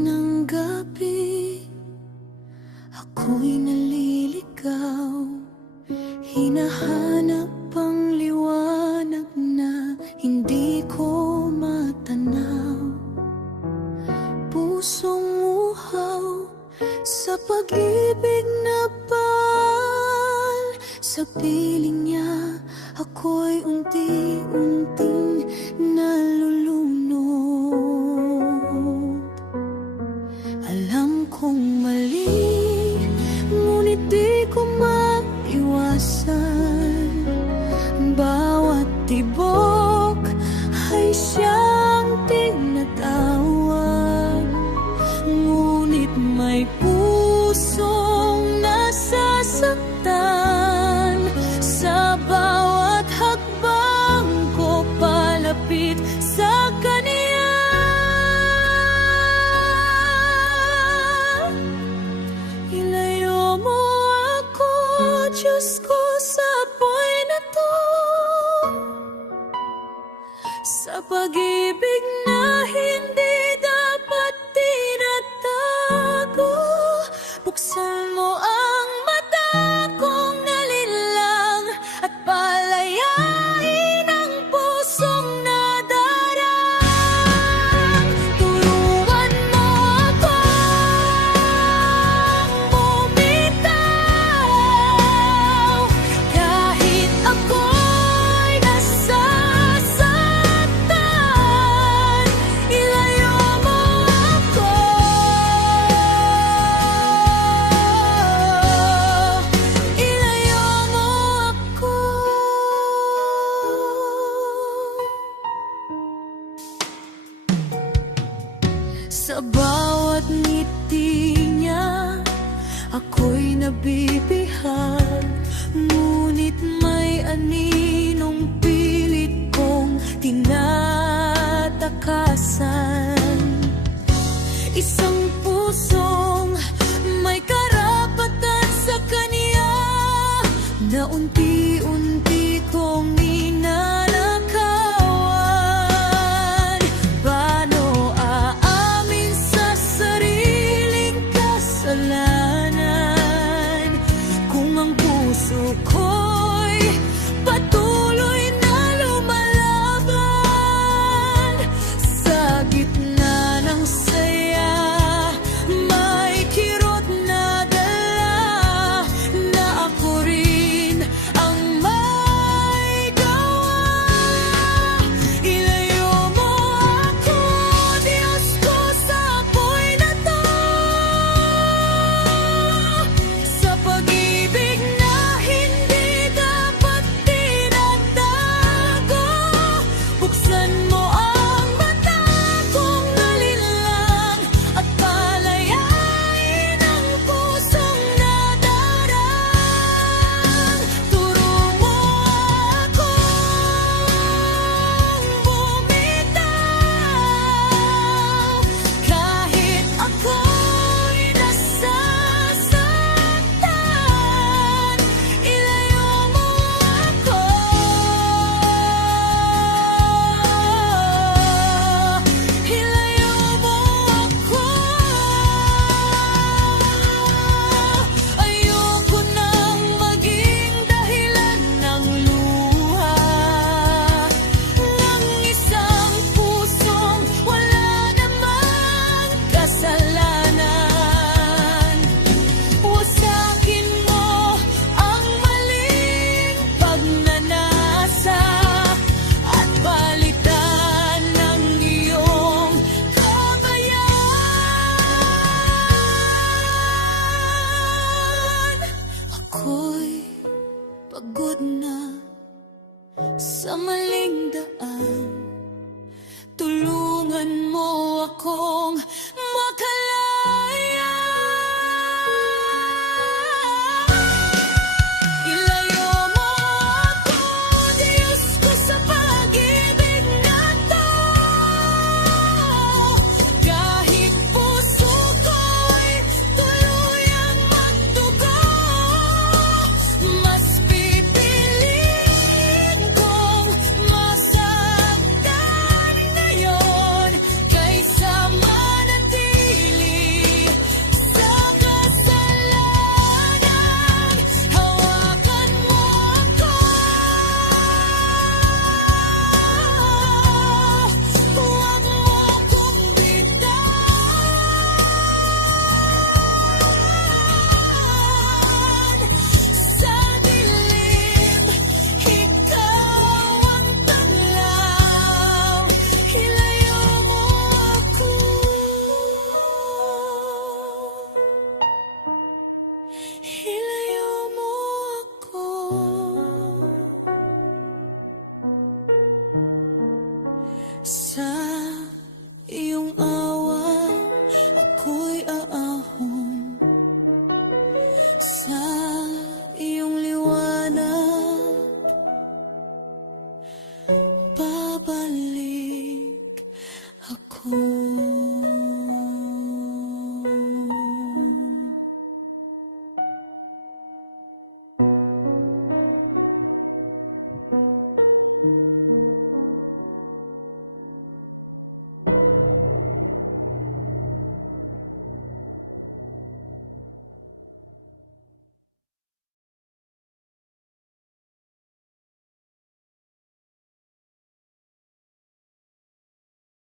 ng gabi, ako'y naliligaw. Hinahanap ang liwanag na hindi ko matanaw. Pusong uhaw sa pag-ibig na pal. Sa piling niya ako'y unti-unting nalulunod. Alam kong mali, ngunit di ko maiwasan. Bawat tibok ay siyang tinatawag, ngunit may pusong nasasaktan sa bawat hakbang ko palapit sa kanya. Ilayo mo ako, Diyos ko, sa apoy na to, sa pag-ibig na hindi dapat tinatago. Buksan mo ang mata kong nalinlang at palayain ang pusong nadarang. Turuan mo akong bumitaw kahit ako'y nasasaktan. Ilayo mo ako, ilayo mo ako. Sa bawat ngiti niya ako'y nabibihag, ngunit may aninong pilit kong tinatakasan. Isang